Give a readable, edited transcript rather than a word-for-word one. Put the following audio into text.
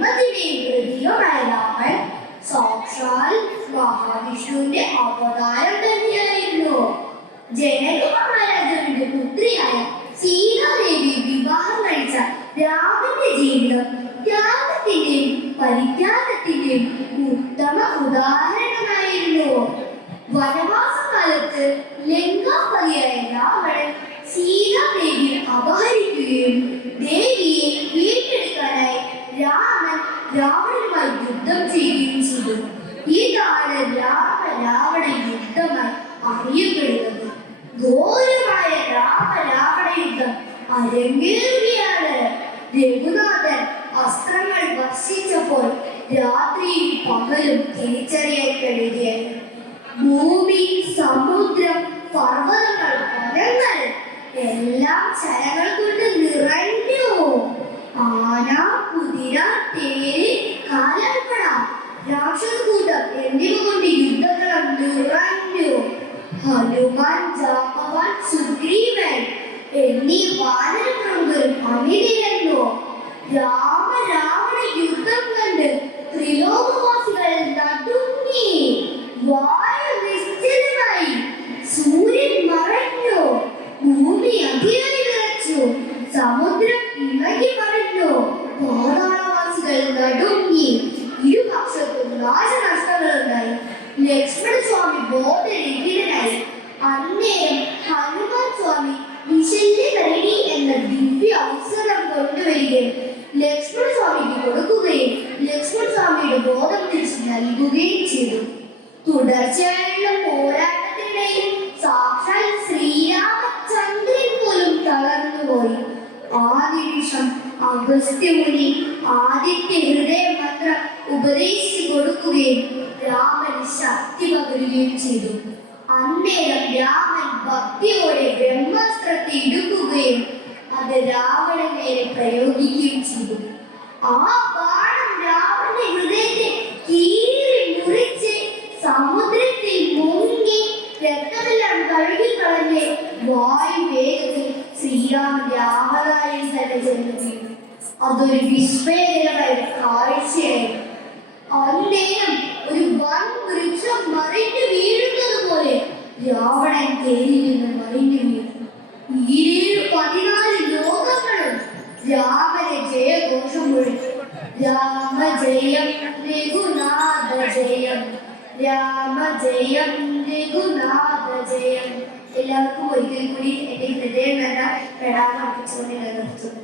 ധർമ്മത്തിന്റെയും പ്രതീകമായ രാമൻ സാക്ഷാൽ മഹാവിഷ്ണുവിന്റെ അവതാരം തന്നെയായിരുന്നു. ജനക മഹാരാജാവിന്റെ പുത്രിയായ സീതാദേവി വിവാഹം കഴിച്ച രാമന്റെ ജീവിതം ത്യാഗത്തിന്റെയും പരിത്യാഗത്തിന്റെയും ഉത്തമ ഉദാഹരണമായിരുന്നു. വനവാസകാലത്ത് ലങ്കാപതിയായ രാവണൻ സീതാദേവിയെ അപഹരിക്കുകയും ദേവിയെ വീണ്ടെടുക്കാനായി രാവണനുമായി യുദ്ധം ചെയ്യുകയും ചെയ്തു. ഇതാണ് രാവണ യുദ്ധമായി അറിയപ്പെടുന്നത്. ഘോരമായ രാവണ യുദ്ധം അരങ്ങേറുകയാണ്. രഘുനാഥൻ അസ്ത്രങ്ങൾ വർഷിച്ചപ്പോൾ രാത്രിയും പകലും തിരിച്ചറിയാൻ കഴിയുകയായി. ഭൂമി, സമുദ്രം, പർവ്വതങ്ങൾ, വനങ്ങൾ എല്ലാം ശരങ്ങൾ കൊണ്ട് നിറഞ്ഞു. ആന, കുതിര, തേര്, കാലാൾപ്പട, രാക്ഷസകൂട്ടം എന്നിവ കൊണ്ട് യുദ്ധക്കളം നിറഞ്ഞു. ഹനുമാൻ, ജാമ്പവാൻ, സുഗ്രീവൻ എന്നീ വാനരപ്രമുഖരും അണിനിരന്നു. രാവണ യുദ്ധം കണ്ട് ത്രിലോകവാസികൾ നടുങ്ങി. വായു നിശ്ചലമായി. സൂര്യൻ മറഞ്ഞു. ഭൂമി അതിയായി വിറച്ചു. സമുദ്രം ഇളകി മറിഞ്ഞു. പാതാളവാസികൾ നടുങ്ങി. ഇരുപക്ഷത്തും നാശനഷ്ടങ്ങളുണ്ടായി. ലക്ഷ്മണസ്വാമി ബോധരഹിതനായി. അന്നേരം ഹനുമാൻ സ്വാമി വിശല്യകരണി എന്ന ദിവ്യ ഔഷധം കൊണ്ടുവരികയും ലക്ഷ്മണസ്വാമിക്ക് കൊടുക്കുകയും ലക്ഷ്മണസ്വാമിയുടെ ബോധം തിരിച്ചു നൽകുകയും ചെയ്തു. തുടർച്ചയായുള്ള പോരാട്ടത്തിനിടയിൽ സാക്ഷാൽ ശ്രീരാമചന്ദ്രൻ പോലും തളർന്നുപോയി. ആ നിമിഷം അഗസ്ത്യമുനി ആദിത്യ ഹൃദയ മന്ത്രം ഉപദേശിച്ചു കൊടുക്കുകയും രാമന് ശക്തി പകരുകയും ചെയ്തു. അന്നേരം രാമൻ ഭക്തിയോടെ ബ്രഹ്മാസ്ത്രത്തെ ഇടുക്കുകയും അത് രാവണന് നേരെ പ്രയോഗിക്കുകയും ചെയ്തു. ആ ബാണം രാവണന്റെ ഹൃദയത്തെ കീറി മുറിച്ച് സമുദ്രത്തിൽ മുങ്ങി രക്തമെല്ലാം കഴുകിക്കളഞ്ഞ് വായു വേഗത്തിൽ ശ്രീരാമന്റെ ആഹ്ലാദയിൽ തന്നെ ചെന്നു വീണു. അതൊരു വിസ്മയകരമായ കാഴ്ചയായിരുന്നു. അന്നേരം ഒരു വൻ വൃക്ഷം മറിഞ്ഞു വീഴുന്നത് പോലെ രാവണൻ തേരിൽ നിന്ന് മറിഞ്ഞു വീണു. 14 ലോകങ്ങളും രാമനെ ജയഘോഷം മുഴക്കി. രാമ ജയം രഘുനാഥ ജയം, രാമ ജയം രഘുനാഥ ജയം. എല്ലാവർക്കും ഒരിക്കൽ കൂടി എന്റെ ഹൃദയം നല്ല പ്രണാമം അർപ്പിച്ചുകൊണ്ട് നിർത്തുന്നു.